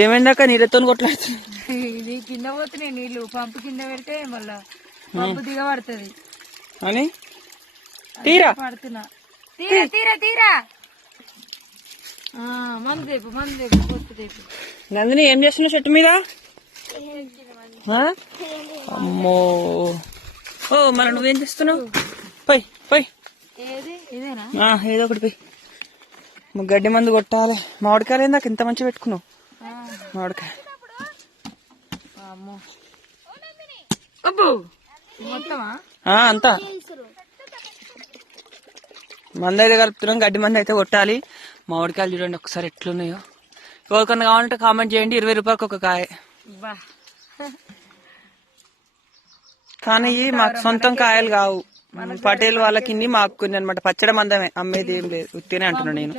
ఏమైందాక నీళ్ళతో కొట్లాడుతున్నా ఇది కింద పోతున్నాయి నీళ్లు. పంపు కింద పెడితే మళ్ళా పంపు దిగబడుతుంది అని తీరా పడుతున్నా. తీరా తీరా తీరా మందు దేపు పొత్తు దేపు. నందిని ఏం చేస్తున్నావు చెట్టు మీద? అమ్మో ఓ మరి నువ్వేం చేస్తున్నావు? పోయి పోయి ఇదేనా ఏదో ఒకటి పోయి. గడ్డి మందు కొట్టాలి. మామిడికాయలు ఏందాక ఇంత మంచి పెట్టుకున్నావు? మామిడికాయ మొత్తమా అంతా మంది అయితే కలుపుతున్నాం. గడ్డి మంది అయితే కొట్టాలి. మామిడికాయలు చూడండి ఒకసారి ఎట్లున్నాయో. ఎవరికన్నా కావాలంటే కామెంట్ చేయండి. 20 రూపాయలకి ఒక కాయ. కానీ మాకు సొంతం కాయలు కావు. పటేల్ వాళ్ళకి మాకు కొన్ని అనమాట. పచ్చడి మందమే, అమ్మేది ఏం లేదు. ఉత్తినే అంటున్నా నేను.